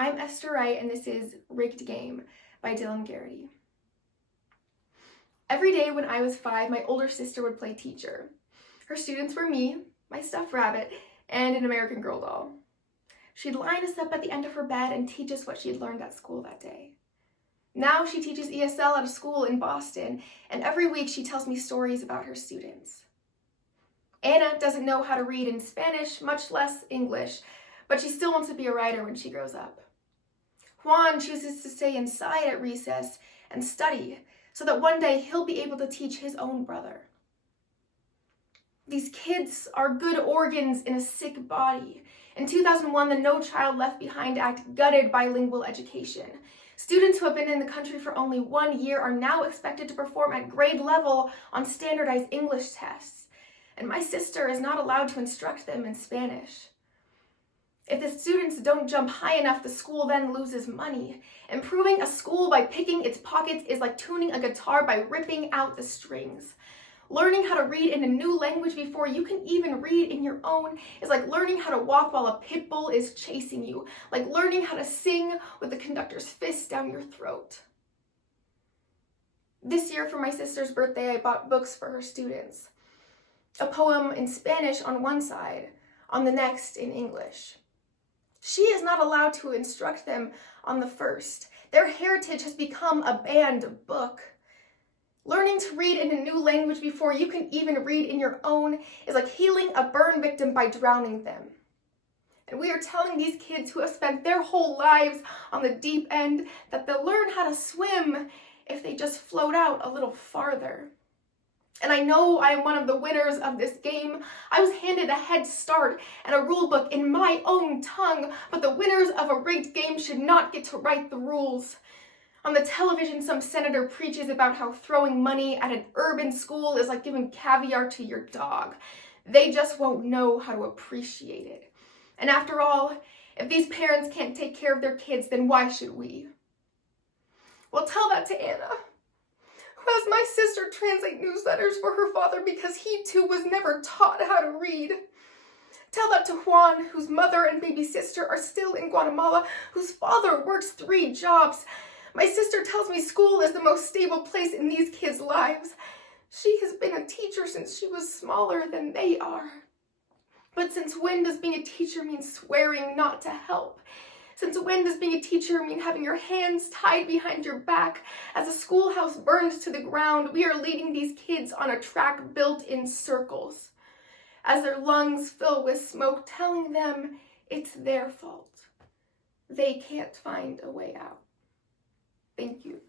I'm Esther Wright, and this is Rigged Game by Dylan Garrity. Every day when I was 5, my older sister would play teacher. Her students were me, my stuffed rabbit, and an American Girl doll. She'd line us up at the end of her bed and teach us what she'd learned at school that day. Now she teaches ESL at a school in Boston, and every week she tells me stories about her students. Anna doesn't know how to read in Spanish, much less English, but she still wants to be a writer when she grows up. Juan chooses to stay inside at recess and study so that one day he'll be able to teach his own brother. These kids are good organs in a sick body. In 2001, the No Child Left Behind Act gutted bilingual education. Students who have been in the country for only 1 year are now expected to perform at grade level on standardized English tests. And my sister is not allowed to instruct them in Spanish. If the students don't jump high enough, the school then loses money. Improving a school by picking its pockets is like tuning a guitar by ripping out the strings. Learning how to read in a new language before you can even read in your own is like learning how to walk while a pit bull is chasing you, like learning how to sing with the conductor's fist down your throat. This year for my sister's birthday, I bought books for her students. A poem in Spanish on one side, on the next in English. She is not allowed to instruct them on the first. Their heritage has become a banned book. Learning to read in a new language before you can even read in your own is like healing a burn victim by drowning them. And we are telling these kids who have spent their whole lives on the deep end that they'll learn how to swim if they just float out a little farther. And I know I am one of the winners of this game. I was handed a head start and a rule book in my own tongue, but the winners of a rigged game should not get to write the rules. On the television, some senator preaches about how throwing money at an urban school is like giving caviar to your dog. They just won't know how to appreciate it. And after all, if these parents can't take care of their kids, then why should we? Well, tell that to Anna, who has my sister translate newsletters for her father because he too was never taught how to read. Tell that to Juan, whose mother and baby sister are still in Guatemala, whose father works 3 jobs. My sister tells me school is the most stable place in these kids' lives. She has been a teacher since she was smaller than they are. But since when does being a teacher mean swearing not to help? Since when does being a teacher mean having your hands tied behind your back? As the schoolhouse burns to the ground, we are leading these kids on a track built in circles. As their lungs fill with smoke, telling them it's their fault. They can't find a way out. Thank you.